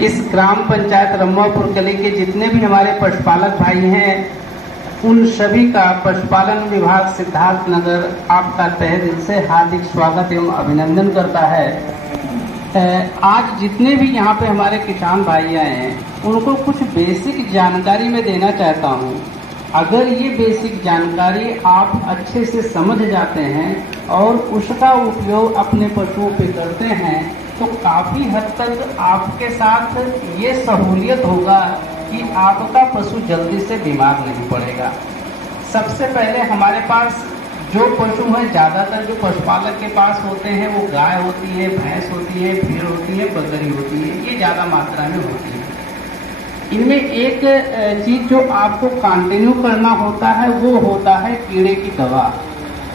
इस ग्राम पंचायत रम्मापुर कली के जितने भी हमारे पशुपालक भाई हैं, उन सभी का पशुपालन विभाग सिद्धार्थ नगर आपका तहे दिल से हार्दिक स्वागत एवं अभिनंदन करता है। आज जितने भी यहाँ पे हमारे किसान भाई आए हैं, उनको कुछ बेसिक जानकारी मैं देना चाहता हूँ। अगर ये बेसिक जानकारी आप अच्छे से समझ जाते हैं और उसका उपयोग अपने पशुओं पे करते हैं, तो काफ़ी हद तक आपके साथ ये सहूलियत होगा कि आपका पशु जल्दी से बीमार नहीं पड़ेगा। सबसे पहले हमारे पास जो पशु हैं, ज़्यादातर जो पशुपालक के पास होते हैं वो गाय होती है, भैंस होती है, भेड़ होती है, बकरी होती है, ये ज़्यादा मात्रा में होती है। इनमें एक चीज़ जो आपको कंटिन्यू करना होता है वो होता है कीड़े की दवा।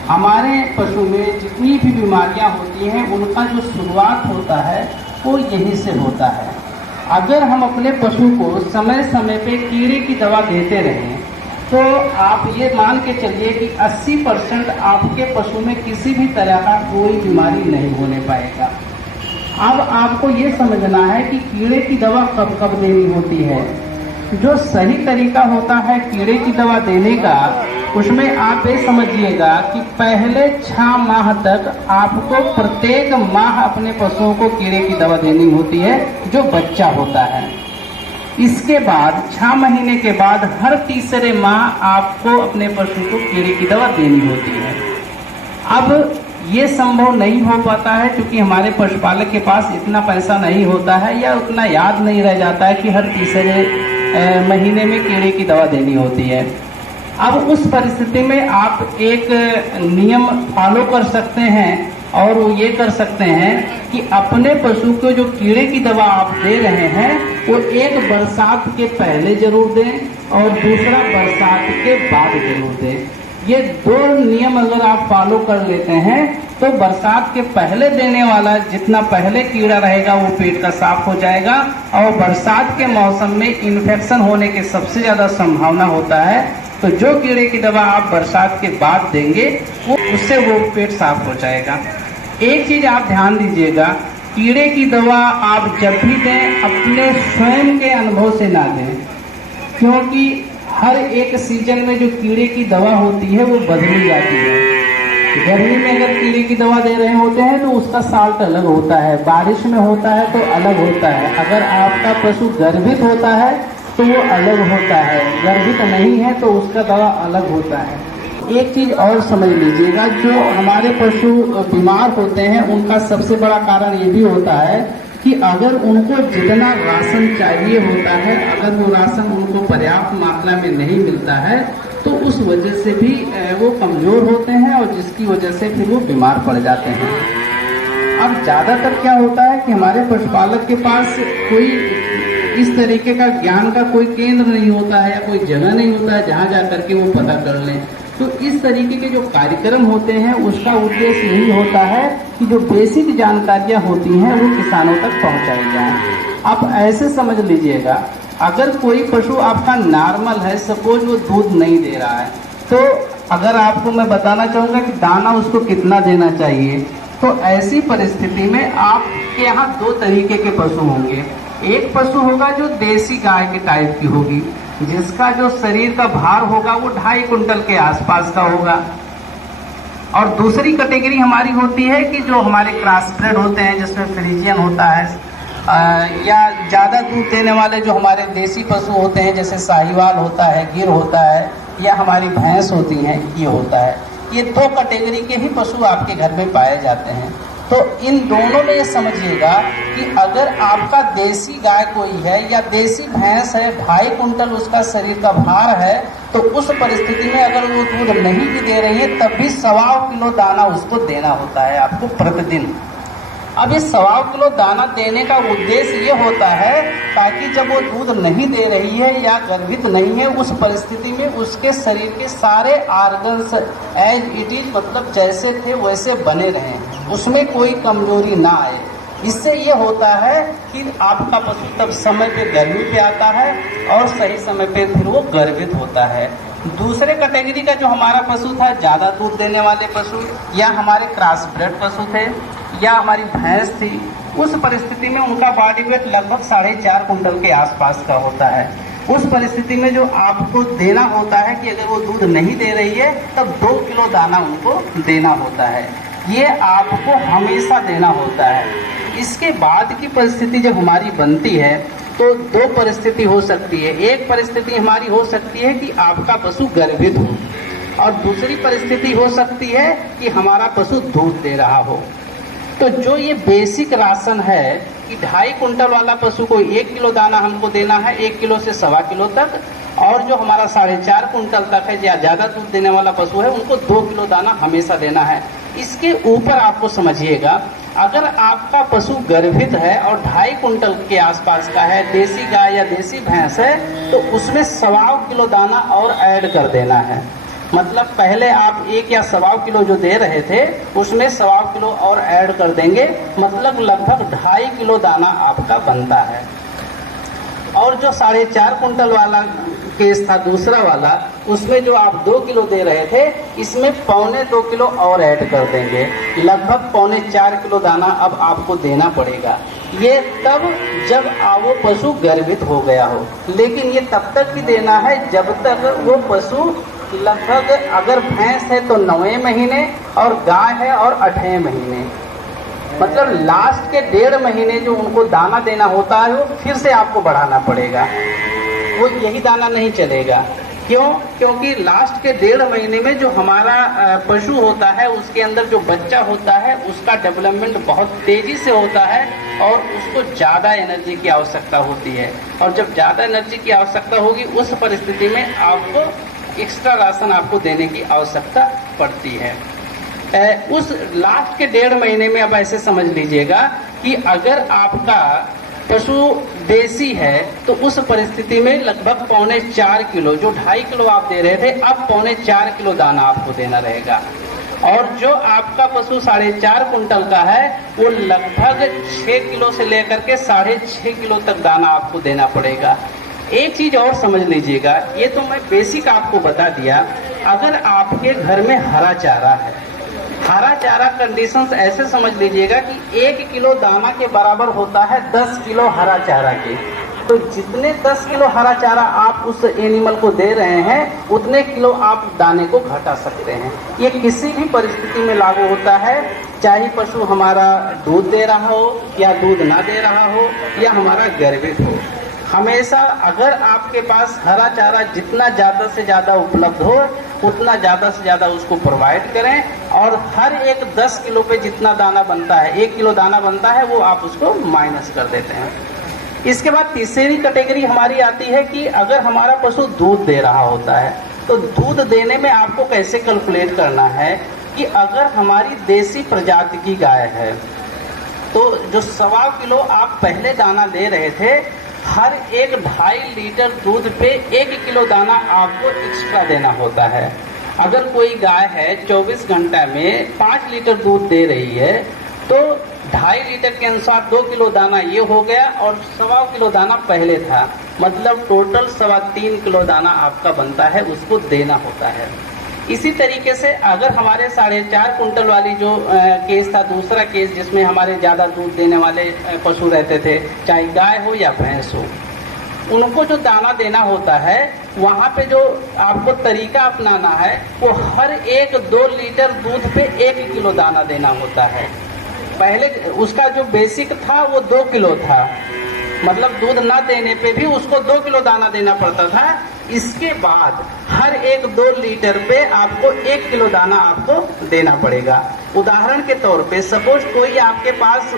हमारे पशु में जितनी भी बीमारियां होती हैं, उनका जो शुरुआत होता है वो यहीं से होता है। अगर हम अपने पशु को समय समय पे कीड़े की दवा देते रहें, तो आप ये मान के चलिए कि 80% आपके पशु में किसी भी तरह का कोई बीमारी नहीं होने पाएगा। अब आपको ये समझना है कि कीड़े की दवा कब कब देनी होती है। जो सही तरीका होता है कीड़े की दवा देने का, उसमें आप ये समझिएगा कि पहले 6 माह तक आपको प्रत्येक माह अपने पशुओं को कीड़े की दवा देनी होती है, जो बच्चा होता है। इसके बाद 6 महीने के बाद हर तीसरे माह आपको अपने पशु को कीड़े की दवा देनी होती है। अब ये संभव नहीं हो पाता है क्योंकि हमारे पशुपालक के पास इतना पैसा नहीं होता है या उतना याद नहीं रह जाता है कि हर तीसरे महीने में कीड़े की दवा देनी होती है। अब उस परिस्थिति में आप एक नियम फॉलो कर सकते हैं और वो ये कर सकते हैं कि अपने पशु को जो कीड़े की दवा आप दे रहे हैं वो एक बरसात के पहले जरूर दें और दूसरा बरसात के बाद जरूर दें। ये 2 नियम अगर आप फॉलो कर लेते हैं तो बरसात के पहले देने वाला जितना पहले कीड़ा रहेगा वो पेट का साफ हो जाएगा, और बरसात के मौसम में इन्फेक्शन होने की सबसे ज़्यादा संभावना होता है। तो जो कीड़े की दवा आप बरसात के बाद देंगे उससे वो पेट साफ हो जाएगा। एक चीज़ आप ध्यान दीजिएगा, कीड़े की दवा आप जब भी दें अपने स्वयं के अनुभव से ना दें, क्योंकि हर एक सीजन में जो कीड़े की दवा होती है वो बदली जाती है। गर्मी में अगर कीड़े की दवा दे रहे होते हैं तो उसका साल्ट अलग होता है, बारिश में होता है तो अलग होता है, अगर आपका पशु गर्भित होता है तो वो अलग होता है, गर्भित नहीं है तो उसका दवा अलग होता है। एक चीज़ और समझ लीजिएगा, जो हमारे पशु बीमार होते हैं उनका सबसे बड़ा कारण ये भी होता है कि अगर उनको जितना राशन चाहिए होता है, अगर वो राशन उनको पर्याप्त मात्रा में नहीं मिलता है तो उस वजह से भी वो कमज़ोर होते हैं और जिसकी वजह से फिर वो बीमार पड़ जाते हैं। अब ज़्यादातर क्या होता है कि हमारे पशुपालक के पास कोई इस तरीके का ज्ञान का कोई केंद्र नहीं होता है या कोई जगह नहीं होता है जहाँ जा करके वो पता कर लें। तो इस तरीके के जो कार्यक्रम होते हैं उसका उद्देश्य यही होता है कि जो बेसिक जानकारियाँ होती हैं वो किसानों तक पहुँचाई जाएँ। आप ऐसे समझ लीजिएगा, अगर कोई पशु आपका नॉर्मल है, सपोज वो दूध नहीं दे रहा है, तो अगर आपको मैं बताना चाहूँगा कि दाना उसको कितना देना चाहिए, तो ऐसी परिस्थिति में आपके यहाँ 2 तरीके के पशु होंगे। एक पशु होगा जो देसी गाय के टाइप की होगी, जिसका जो शरीर का भार होगा वो 2.5 कुंटल के आसपास का होगा। और दूसरी कैटेगरी हमारी होती है कि जो हमारे क्रॉस ब्रेड होते हैं, जिसमें फ्रीजियन होता है, या ज़्यादा दूध देने वाले जो हमारे देसी पशु होते हैं, जैसे साहिवाल होता है, गिर होता है, या हमारी भैंस होती हैं, ये होता है। ये 2 कैटेगरी के ही पशु आपके घर में पाए जाते हैं। तो इन दोनों में ये समझिएगा कि अगर आपका देसी गाय कोई है या देसी भैंस है, 2.5 कुंटल उसका शरीर का भार है, तो उस परिस्थिति में अगर वो दूध नहीं भी दे रही है तब भी 1.25 किलो दाना उसको देना होता है आपको प्रतिदिन। अब इस 1.25 किलो दाना देने का उद्देश्य ये होता है ताकि जब वो दूध नहीं दे रही है या गर्भित नहीं है, उस परिस्थिति में उसके शरीर के सारे ऑर्गन्स एज इट इज, मतलब जैसे थे वैसे बने रहें, उसमें कोई कमजोरी ना आए। इससे ये होता है कि आपका पशु तब समय पे गर्मी पे आता है और सही समय पे फिर वो गर्भित होता है। दूसरे कैटेगरी का जो हमारा पशु था, ज़्यादा दूध देने वाले पशु, या हमारे क्रॉस ब्रेड पशु थे, या हमारी भैंस थी, उस परिस्थिति में उनका बॉडी वेट लगभग 4.5 कुंटल के आसपास का होता है। उस परिस्थिति में जो आपको देना होता है कि अगर वो दूध नहीं दे रही है तब 2 किलो दाना उनको देना होता है। ये आपको हमेशा देना होता है। इसके बाद की परिस्थिति जब हमारी बनती है तो 2 परिस्थिति हो सकती है। एक परिस्थिति हमारी हो सकती है कि आपका पशु गर्भित हो, और दूसरी परिस्थिति हो सकती है कि हमारा पशु दूध दे रहा हो। तो जो ये बेसिक राशन है कि 2.5 कुंटल वाला पशु को 1 किलो दाना हमको देना है, 1 किलो से 1.25 किलो तक, और जो हमारा 4.5 कुंटल तक है या ज्यादा दूध देने वाला पशु है उनको 2 किलो दाना हमेशा देना है। इसके ऊपर आपको समझिएगा, अगर आपका पशु गर्भित है और 2.5 कुंटल के आसपास का है, देसी गाय या देसी भैंस है, तो उसमें 1.25 किलो दाना और ऐड कर देना है। मतलब पहले आप 1 या 1.25 किलो जो दे रहे थे उसमें 1.25 किलो और ऐड कर देंगे, मतलब लगभग 2.5 किलो दाना आपका बनता है। और जो 4.5 कुंटल वाला केस था दूसरा वाला, उसमें जो आप 2 किलो दे रहे थे इसमें 2.25 किलो और ऐड कर देंगे, लगभग 4.25 किलो दाना अब आपको देना पड़ेगा। ये तब जब वो पशु गर्भित हो गया हो, लेकिन ये तब तक भी देना है जब तक वो पशु लगभग, अगर भैंस है तो 9वें महीने और गाय है और 8वें महीने, मतलब लास्ट के 1.5 महीने जो उनको दाना देना होता है वो फिर से आपको बढ़ाना पड़ेगा। वो यही दाना नहीं चलेगा। क्यों? क्योंकि लास्ट के 1.5 महीने में जो हमारा पशु होता है उसके अंदर जो बच्चा होता है उसका डेवलपमेंट बहुत तेजी से होता है और उसको ज्यादा एनर्जी की आवश्यकता होती है, और जब ज्यादा एनर्जी की आवश्यकता होगी उस परिस्थिति में आपको एक्स्ट्रा राशन आपको देने की आवश्यकता पड़ती है। उस लास्ट के 1.5 महीने में अब ऐसे समझ लीजिएगा कि अगर आपका पशु देसी है तो उस परिस्थिति में लगभग 4.25 किलो, जो 2.5 किलो आप दे रहे थे अब 4.25 किलो दाना आपको देना रहेगा। और जो आपका पशु 4.5 कुंटल का है वो लगभग 6 किलो से लेकर के 6.5 किलो तक दाना आपको देना पड़ेगा। एक चीज और समझ लीजिएगा, ये तो मैं बेसिक आपको बता दिया। अगर आपके घर में हरा चारा है, हरा चारा कंडीशंस ऐसे समझ लीजिएगा कि 1 किलो दाना के बराबर होता है 10 किलो हरा चारा के। तो जितने 10 किलो हरा चारा आप उस एनिमल को दे रहे हैं उतने किलो आप दाने को घटा सकते हैं। ये किसी भी परिस्थिति में लागू होता है, चाहे पशु हमारा दूध दे रहा हो या दूध ना दे रहा हो या हमारा गर्भित हो। हमेशा अगर आपके पास हरा चारा जितना ज्यादा से ज्यादा उपलब्ध हो उतना ज्यादा से ज्यादा उसको प्रोवाइड करें, और हर एक 10 किलो पे जितना दाना बनता है, 1 किलो दाना बनता है, वो आप उसको माइनस कर देते हैं। इसके बाद तीसरी कैटेगरी हमारी आती है कि अगर हमारा पशु दूध दे रहा होता है तो दूध देने में आपको कैसे कैलकुलेट करना है कि अगर हमारी देसी प्रजाति की गाय है तो जो 1.25 किलो आप पहले दाना दे रहे थे, हर एक 2.5 लीटर दूध पे 1 किलो दाना आपको एक्स्ट्रा देना होता है। अगर कोई गाय है 24 घंटा में 5 लीटर दूध दे रही है तो 2.5 लीटर के अनुसार 2 किलो दाना ये हो गया, और 1.25 किलो दाना पहले था, मतलब टोटल 3.25 किलो दाना आपका बनता है, उसको देना होता है। इसी तरीके से अगर हमारे 4.5 कुंटल वाली जो केस था, दूसरा केस जिसमें हमारे ज्यादा दूध देने वाले पशु रहते थे, चाहे गाय हो या भैंस हो, उनको जो दाना देना होता है वहाँ पे जो आपको तरीका अपनाना है वो हर एक 2 लीटर दूध पे 1 किलो दाना देना होता है। पहले उसका जो बेसिक था वो 2 किलो था, मतलब दूध ना देने पे भी उसको 2 किलो दाना देना पड़ता था। इसके बाद हर एक 2 लीटर पे आपको 1 किलो दाना आपको देना पड़ेगा। उदाहरण के तौर पे सपोज कोई आपके पास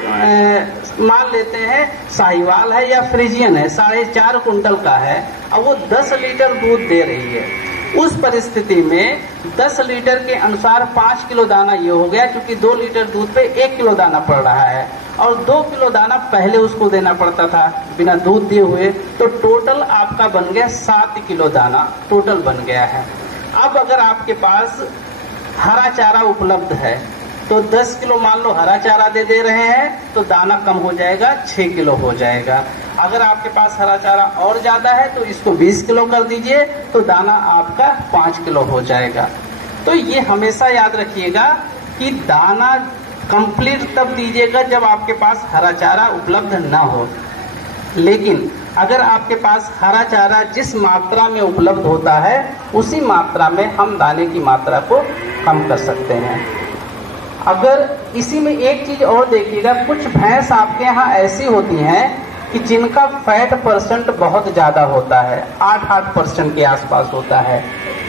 मान लेते हैं साहिवाल है या फ्रिजियन है, 4.5 कुंटल का है, और वो 10 लीटर दूध दे रही है। उस परिस्थिति में 10 लीटर के अनुसार 5 किलो दाना ये हो गया, क्योंकि 2 लीटर दूध पे 1 किलो दाना पड़ रहा है, और 2 किलो दाना पहले उसको देना पड़ता था बिना दूध दिए हुए, तो टोटल आपका बन गया 7 किलो दाना टोटल बन गया है। अब अगर आपके पास हरा चारा उपलब्ध है तो 10 किलो मान लो हरा चारा दे रहे हैं तो दाना कम हो जाएगा, 6 किलो हो जाएगा। अगर आपके पास हरा चारा और ज्यादा है तो इसको 20 किलो कर दीजिए तो दाना आपका 5 किलो हो जाएगा। तो ये हमेशा याद रखिएगा कि दाना कंप्लीट तब दीजिएगा जब आपके पास हरा चारा उपलब्ध ना हो। लेकिन अगर आपके पास हरा चारा जिस मात्रा में उपलब्ध होता है उसी मात्रा में हम दाने की मात्रा को कम कर सकते हैं। अगर इसी में एक चीज और देखिएगा, कुछ भैंस आपके यहाँ ऐसी होती हैं कि जिनका फैट परसेंट बहुत ज़्यादा होता है, 8% के आसपास होता है।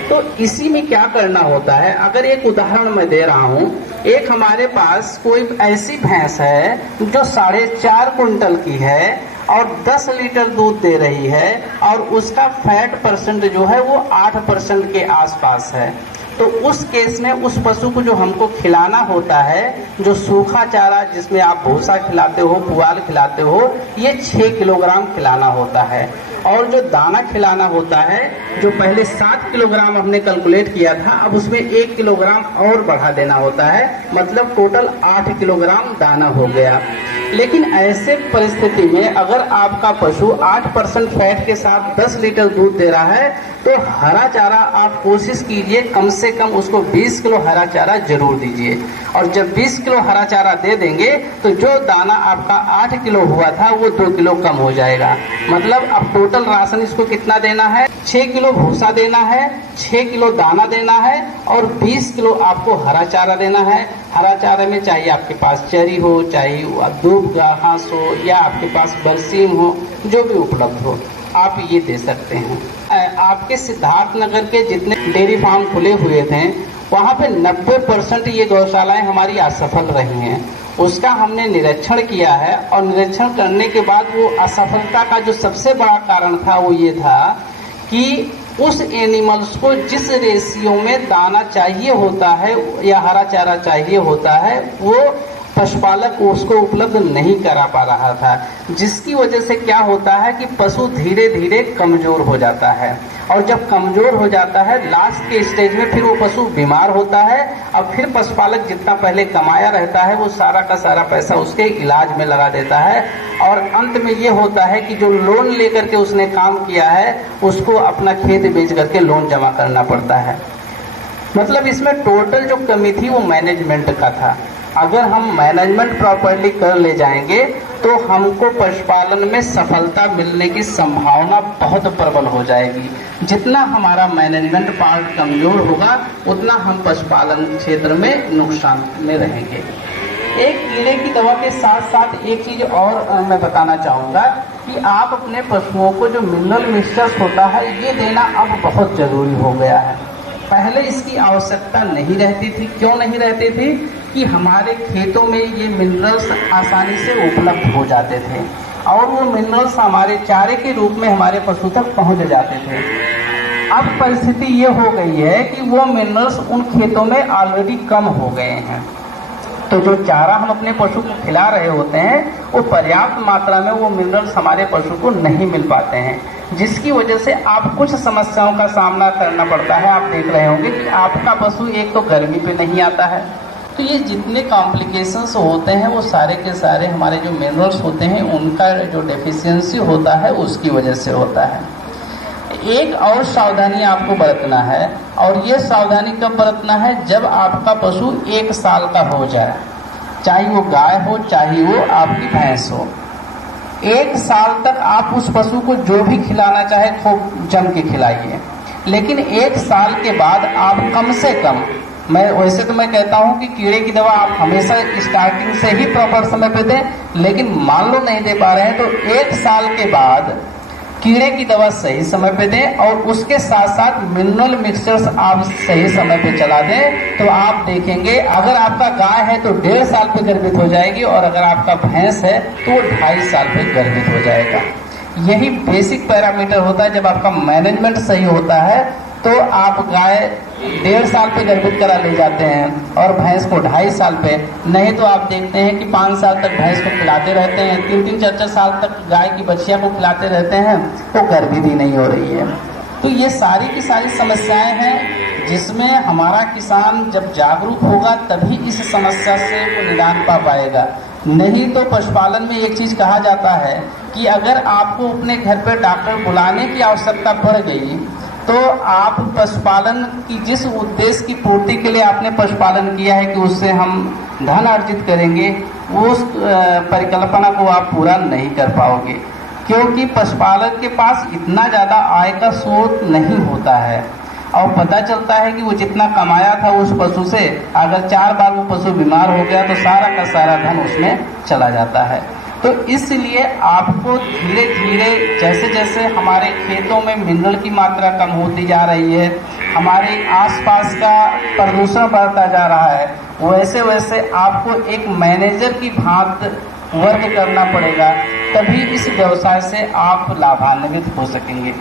तो इसी में क्या करना होता है, अगर एक उदाहरण मैं दे रहा हूँ, एक हमारे पास कोई ऐसी भैंस है जो 4.5 कुंटल की है और 10 लीटर दूध दे रही है और उसका फैट परसेंट जो है वो 8% के आसपास है। तो उस केस में उस पशु को जो हमको खिलाना होता है, जो सूखा चारा जिसमें आप भूसा खिलाते हो, पुआल खिलाते हो, ये 6 किलोग्राम खिलाना होता है। और जो दाना खिलाना होता है, जो पहले 7 किलोग्राम हमने कैलकुलेट किया था, अब उसमें 1 किलोग्राम और बढ़ा देना होता है, मतलब टोटल 8 किलोग्राम दाना हो गया। लेकिन ऐसे परिस्थिति में अगर आपका पशु 8% फैट के साथ 10 लीटर दूध दे रहा है तो हरा चारा आप कोशिश कीजिए कम से कम उसको 20 किलो हरा चारा जरूर दीजिए। और जब 20 किलो हरा चारा दे देंगे तो जो दाना आपका 8 किलो हुआ था वो 2 किलो कम हो जाएगा। मतलब अब टोटल राशन इसको कितना देना है, 6 किलो भूसा देना है, 6 किलो दाना देना है और 20 किलो आपको हरा चारा देना है। हरा चारे में चाहिए आपके पास चरी हो, चाहे दूब घास हो या आपके पास बरसीम हो, जो भी उपलब्ध हो आप ये दे सकते हैं। आपके सिद्धार्थ नगर के जितने डेयरी फार्म खुले हुए थे वहाँ पे 90% ये गौशालाएं हमारी असफल रही हैं। उसका हमने निरीक्षण किया है और निरीक्षण करने के बाद वो असफलता का जो सबसे बड़ा कारण था वो ये था कि उस एनिमल्स को जिस रेशियो में दाना चाहिए होता है या हरा चारा चाहिए होता है वो पशुपालक उसको उपलब्ध नहीं करा पा रहा था, जिसकी वजह से क्या होता है कि पशु धीरे धीरे कमजोर हो जाता है। और जब कमजोर हो जाता है लास्ट के स्टेज में फिर वो पशु बीमार होता है और फिर पशुपालक जितना पहले कमाया रहता है वो सारा का सारा पैसा उसके इलाज में लगा देता है और अंत में ये होता है कि जो लोन लेकर के उसने काम किया है उसको अपना खेत बेच करके लोन जमा करना पड़ता है। मतलब इसमें टोटल जो कमी थी वो मैनेजमेंट का था। अगर हम मैनेजमेंट प्रॉपर्ली कर ले जाएंगे तो हमको पशुपालन में सफलता मिलने की संभावना बहुत प्रबल हो जाएगी। जितना हमारा मैनेजमेंट पार्ट कमजोर होगा उतना हम पशुपालन क्षेत्र में नुकसान में रहेंगे। एक कीड़े की दवा के साथ साथ एक चीज और मैं बताना चाहूँगा कि आप अपने पशुओं को जो मिनरल मिक्सचर्स होता है ये देना अब बहुत जरूरी हो गया है। पहले इसकी आवश्यकता नहीं रहती थी। क्यों नहीं रहती थी? कि हमारे खेतों में ये मिनरल्स आसानी से उपलब्ध हो जाते थे और वो मिनरल्स हमारे चारे के रूप में हमारे पशु तक पहुंच जाते थे। अब परिस्थिति ये हो गई है कि वो मिनरल्स उन खेतों में ऑलरेडी कम हो गए हैं। तो जो चारा हम अपने पशु को खिला रहे होते हैं वो पर्याप्त मात्रा में वो मिनरल्स हमारे पशु को नहीं मिल पाते हैं, जिसकी वजह से आप कुछ समस्याओं का सामना करना पड़ता है। आप देख रहे होंगे कि आपका पशु एक तो गर्मी पे नहीं आता है, तो ये जितने कॉम्प्लिकेशंस होते हैं वो सारे के सारे हमारे जो मिनरल्स होते हैं उनका जो डेफिशिएंसी होता है उसकी वजह से होता है। एक और सावधानी आपको बरतना है और ये सावधानी कब बरतना है, जब आपका पशु 1 साल का हो जाए, चाहे वो गाय हो चाहे वो आपकी भैंस हो। 1 साल तक आप उस पशु को जो भी खिलाना चाहे खूब जम के खिलाइए, लेकिन 1 साल के बाद आप कम से कम, वैसे तो मैं कहता हूं कि कीड़े की दवा आप हमेशा स्टार्टिंग से ही प्रॉपर समय पे दें, लेकिन मान लो नहीं दे पा रहे हैं तो 1 साल के बाद कीड़े की दवा सही समय पे दें और उसके साथ साथ मिनरल मिक्सचर्स आप सही समय पे चला दें। तो आप देखेंगे अगर आपका गाय है तो 1.5 साल पे गर्भित हो जाएगी और अगर आपका भैंस है तो वो 2.5 साल पे गर्भित हो जाएगा। यही बेसिक पैरामीटर होता है। जब आपका मैनेजमेंट सही होता है तो आप गाय 1.5 साल पे गर्भित करा ले जाते हैं और भैंस को 2.5 साल पे। नहीं तो आप देखते हैं कि 5 साल तक भैंस को खिलाते रहते हैं, 3-3, 4-4 साल तक गाय की बच्चियां को खिलाते रहते हैं, तो गर्भित ही नहीं हो रही है। तो ये सारी की सारी समस्याएं हैं जिसमें हमारा किसान जब जागरूक होगा तभी इस समस्या से वो निदान पा पाएगा। नहीं तो पशुपालन में एक चीज कहा जाता है कि अगर आपको अपने घर पे डॉक्टर बुलाने की आवश्यकता पड़ गई तो आप पशुपालन की जिस उद्देश्य की पूर्ति के लिए आपने पशुपालन किया है कि उससे हम धन अर्जित करेंगे उस परिकल्पना को आप पूरा नहीं कर पाओगे, क्योंकि पशुपालक के पास इतना ज़्यादा आय का स्रोत नहीं होता है। और पता चलता है कि वो जितना कमाया था उस पशु से, अगर 4 बार वो पशु बीमार हो गया तो सारा का सारा धन उसमें चला जाता है। तो इसलिए आपको धीरे धीरे जैसे जैसे हमारे खेतों में मिनरल की मात्रा कम होती जा रही है, हमारे आसपास का प्रदूषण बढ़ता जा रहा है, वैसे वैसे आपको एक मैनेजर की भांति वर्क करना पड़ेगा, तभी इस व्यवसाय से आप लाभान्वित हो सकेंगे।